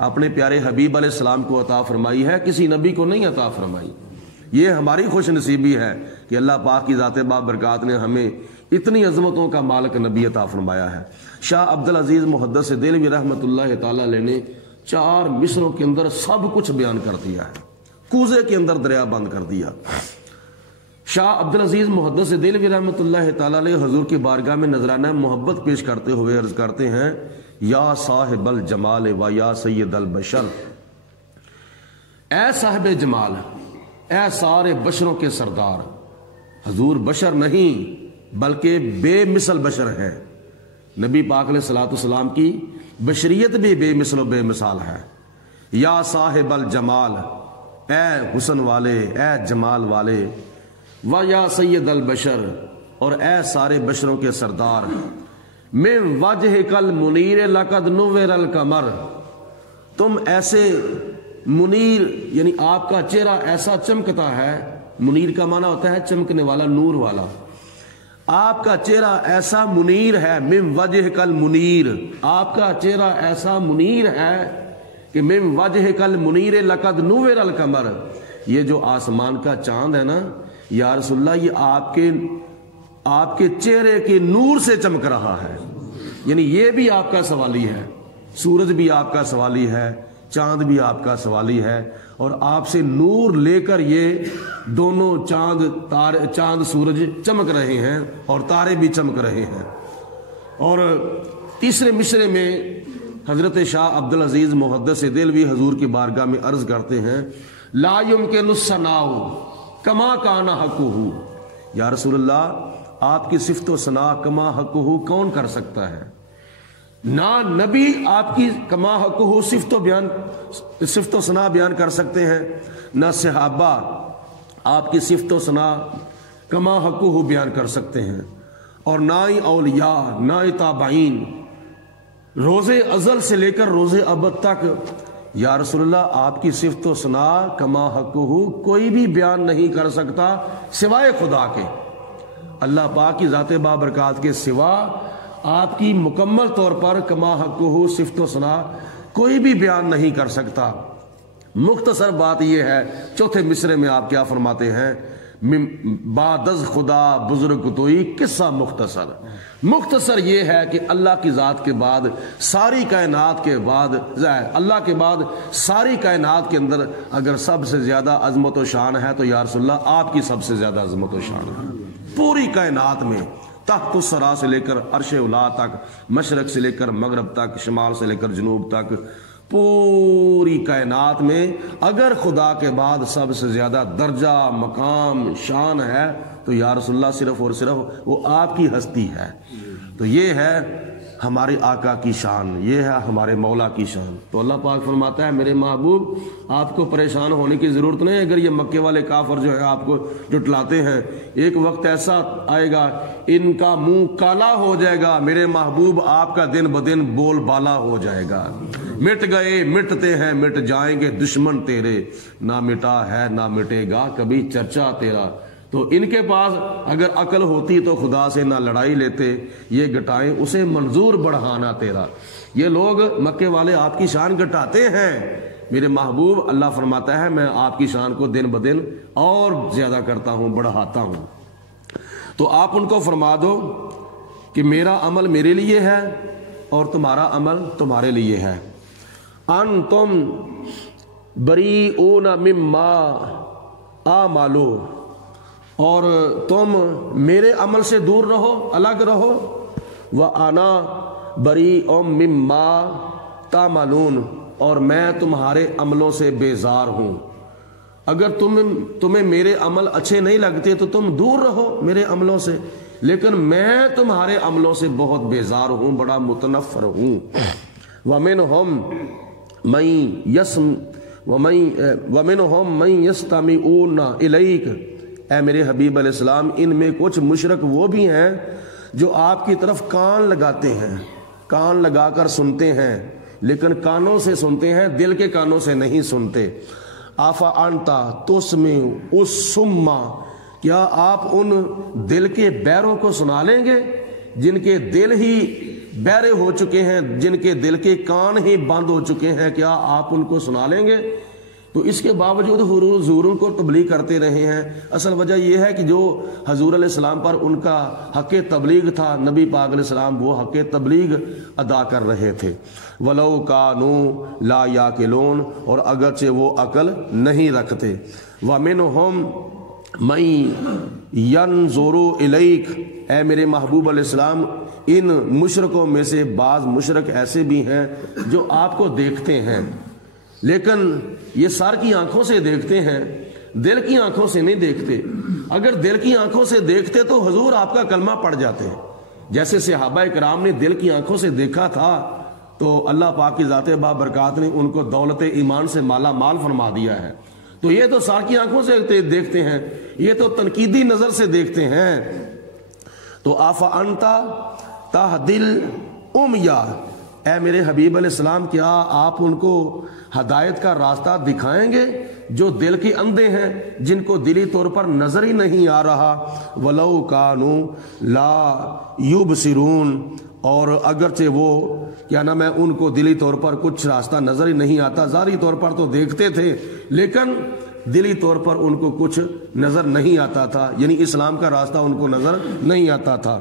اپنے پیارے حبیب علیہ السلام کو عطا فرمائی ہے، کسی نبی کو نہیں عطا فرمائی۔ یہ ہماری خوش نصیبی ہے کہ اللہ پاک کی ذات بابرکات نے ہمیں اتنی عظمتوں کا مالک نبی عطا فرمایا ہے۔ شاہ عبدالعزیز محدث دہلوی رحمۃ اللہ تعالی علیہ نے 4 مصروں کے اندر سب کچھ بیان کر دیا ہے، کوزے کے اندر دریا بند کر دیا۔ شاہ عبدالعزیز محدث دہلوی رحمۃ اللہ تعالی علیہ حضور کی بارگاہ میں نذرانہ محبت پیش کرتے ہوئے عرض کرتے ہیں، یا صاحب الجمال و یا سید البشر، اے صاحب جمال، اے سارے بشروں کے سردار۔ حضور بشر نہیں بلکہ بے مثل بشر ہے۔ نبی پاک علیہ الصلوۃ والسلام کی بشریت بھی بے مثل و بے مثال ہے۔ یا صاحب الجمال، اے حسن والے، اے جمال والے، و یا سید البشر، اور اے سارے بشروں کے سردار، من وجہک المنیر لقد نور القمر، تم ایسے منیر یعنی آپ کا چہرہ ایسا چمکتا ہے، منیر کا معنی ہوتا ہے چمکنے والا، نور والا، آپ کا چہرہ ایسا منیر ہے، من وجہک المنیر، آپ کا چہرہ ایسا منیر ہے کہ من وجہک المنیر لقد نور القمر، یہ جو آسمان کا چاند ہے نا یا رسول اللہ، یہ آپ کے چہرے کے نور سے چمک رہا ہے، یعنی یہ بھی آپ کا سوالی ہے، سورج بھی آپ کا سوالی ہے، چاند بھی آپ کا سوالی ہے، اور آپ سے نور لے کر یہ دونوں چاند سورج چمک رہے ہیں اور تارے بھی چمک رہے ہیں۔ اور تیسرے مصرے میں حضرت شاہ عبدالعزیز محدث دہلوی حضور کی بارگاہ میں عرض کرتے ہیں، لا یمکن الثناء کما کان حقہ، یا رسول اللہ آپ کی صفت و ثنا کما حقہ کون کر سکتا ہے؟ نہ نبی آپ کی کما حقہ صفت و ثنا بیان کر سکتے ہیں، نہ صحابہ آپ کی صفت و ثنا کما حقہ بیان کر سکتے ہیں، اور نہ ہی اولیاء، نہ ہی تابعین، روز ازل سے لے کر روز ابد تک یا رسول اللہ آپ کی صفت و ثنا کما حقہ کوئی بھی بیان نہیں کر سکتا سوائے خدا کے۔ اللہ پاک کی ذات بابرکات کے سوا آپ کی مکمل طور پر کما حقہ صفت و ثنا کوئی بھی بیان نہیں کر سکتا۔ مختصر بات یہ ہے، چوتھے مصرے میں آپ کیا فرماتے ہیں، بعد از خدا بزرگ توئی قصہ مختصر یہ ہے کہ اللہ کی ذات کے بعد ساری کائنات کے بعد، اللہ کے بعد ساری کائنات کے اندر اگر سب سے زیادہ عظمت و شان ہے تو یا رسول اللہ آپ کی سب سے زیادہ عظمت و شان ہے۔ پوری کائنات میں تحت الثری سے لے کر عرش اولا تک، مشرق سے لے کر مغرب تک، شمال سے لے کر جنوب تک، پوری کائنات میں اگر خدا کے بعد سب سے زیادہ درجہ، مقام، شان ہے تو یا رسول اللہ صرف اور صرف وہ آپ کی ہستی ہے۔ تو یہ ہے ہمارے آقا کی شان، یہ ہے ہمارے مولا کی شان۔ تو اللہ پاک فرماتا ہے میرے محبوب آپ کو پریشان ہونے کی ضرورت نہیں، اگر یہ مکے والے کافر جو ہے آپ کو جھٹلاتے ہیں، ایک وقت ایسا آئے گا ان کا منہ کالا ہو جائے گا، میرے محبوب آپ کا دن بدن بول بالا ہو جائے گا۔ مٹ گئے مٹتے ہیں مٹ جائیں گے دشمن تیرے، نہ مٹا ہے نہ مٹے گا کبھی چرچا تیرا۔ تو ان کے پاس اگر عقل ہوتی تو خدا سے نہ لڑائی لیتے، یہ گٹائیں اسے منظور بڑھانا تیرا۔ یہ لوگ مکے والے آپ کی شان گٹاتے ہیں، میرے محبوب اللہ فرماتا ہے میں آپ کی شان کو دن بدن اور زیادہ کرتا ہوں، بڑھاتا ہوں۔ تو آپ ان کو فرما دو کہ میرا عمل میرے لیے ہے اور تمہارا عمل تمہارے لیے ہے۔ انتم بریئون مما اعملوا، اور تم میرے عمل سے دور رہو، الگ رہو، وَأَنَا بَرِيءٌ مِّمَّا تَعْمَلُونَ، اور میں تمہارے عملوں سے بیزار ہوں۔ اگر تمہیں میرے عمل اچھے نہیں لگتے تو تم دور رہو میرے عملوں سے، لیکن میں تمہارے عملوں سے بہت بیزار ہوں، بڑا متنفر ہوں۔ وَمِنْهُمْ مَنْ يَسْتَمِعُونَ إِلَيْكَ، اے میرے حبیب علیہ السلام ان میں کچھ مشرک وہ بھی ہیں جو آپ کی طرف کان لگاتے ہیں، کان لگا کر سنتے ہیں، لیکن کانوں سے سنتے ہیں، دل کے کانوں سے نہیں سنتے۔ آفَأَنْتَ تُسْمِعُ الصُّمَّ، کیا آپ ان دل کے بیروں کو سنا لیں گے جن کے دل ہی بہرے ہو چکے ہیں، جن کے دل کے کان ہی بند ہو چکے ہیں، کیا آپ ان کو سنا لیں گے؟ تو اس کے باوجود حضور ان کو تبلیغ کرتے رہے ہیں۔ اصل وجہ یہ ہے کہ جو حضور علیہ السلام پر ان کا حق تبلیغ تھا، نبی پاک علیہ السلام وہ حق تبلیغ ادا کر رہے تھے۔ وَلَوْ كَانُوا لَا يَعْقِلُونَ، اور اگرچہ وہ عقل نہیں رکھتے۔ وَمِنْهُمْ مَن يَنظُرُ إِلَيْكَ، اے میرے محبوب علیہ السلام ان مشرکوں میں سے بعض مشرک ایسے بھی ہیں جو آپ کو دیکھتے ہیں، لیکن یہ سر کی آنکھوں سے دیکھتے ہیں، دل کی آنکھوں سے نہیں دیکھتے۔ اگر دل کی آنکھوں سے دیکھتے تو حضور آپ کا کلمہ پڑھ جاتے، جیسے صحابہ کرام نے دل کی آنکھوں سے دیکھا تھا تو اللہ پاک کی ذات بابرکات نے ان کو دولت ایمان سے مالا مال فرما دیا ہے۔ تو یہ تو سر کی آنکھوں سے دیکھتے ہیں، یہ تو تنقیدی نظر سے دیکھتے ہیں۔ تو آفَأَنْتَ تَهْدِي الْعُمْيَ، اے میرے حبیب علیہ السلام کیا آپ ان کو ہدایت کا راستہ دکھائیں گے جو دل کے اندھے ہیں، جن کو دلی طور پر نظر ہی نہیں آ رہا؟ وَلَوْ كَانُوا لَا يُبْصِرُونَ، اور اگرچہ وہ کیا نام ہے ان کو دلی طور پر کچھ راستہ نظر ہی نہیں آتا، ظاہری طور پر تو دیکھتے تھے لیکن دلی طور پر ان کو کچھ نظر نہیں آتا تھا، یعنی اسلام کا راستہ ان کو نظر نہیں آتا تھا۔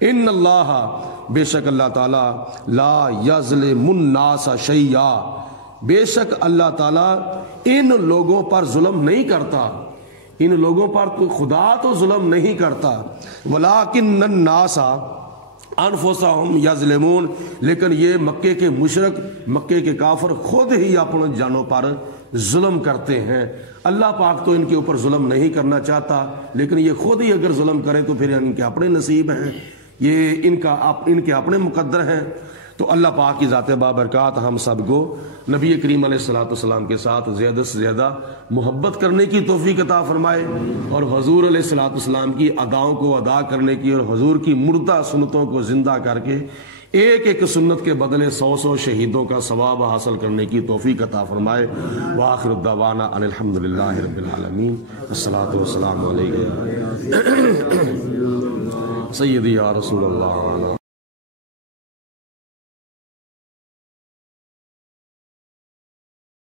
ان اللہ، بے شک اللہ تعالیٰ، لا یظلم الناس شیئا، بے شک اللہ تعالیٰ ان لوگوں پر ظلم نہیں کرتا، ان لوگوں پر تو خدا تو ظلم نہیں کرتا۔ ولکن الناس انفسہم یظلمون، لیکن یہ مکے کے مشرک، مکے کے کافر خود ہی اپنے جانوں پر ظلم کرتے ہیں۔ اللہ پاک تو ان کے اوپر ظلم نہیں کرنا چاہتا، لیکن یہ خود ہی اگر ظلم کریں تو پھر ان کے اپنے نصیب ہیں، یہ ان کے اپنے مقدر ہیں۔ تو اللہ پاک کی ذات بابرکات ہم سب کو نبی کریم علیہ الصلوۃ والسلام کے ساتھ زیادہ سے زیادہ محبت کرنے کی توفیق عطا فرمائے، اور حضور علیہ الصلوۃ والسلام کی اداؤں کو ادا کرنے کی، اور حضور کی مردہ سنتوں کو زندہ کر کے ایک ایک سنت کے بدلے 100 شہیدوں کا ثواب حاصل کرنے کی توفیق عطا فرمائے۔ وآخر الدعوانا ان الحمدللہ رب العالمین، الصلاۃ والسلام علیک سیدی یا رسول اللہ۔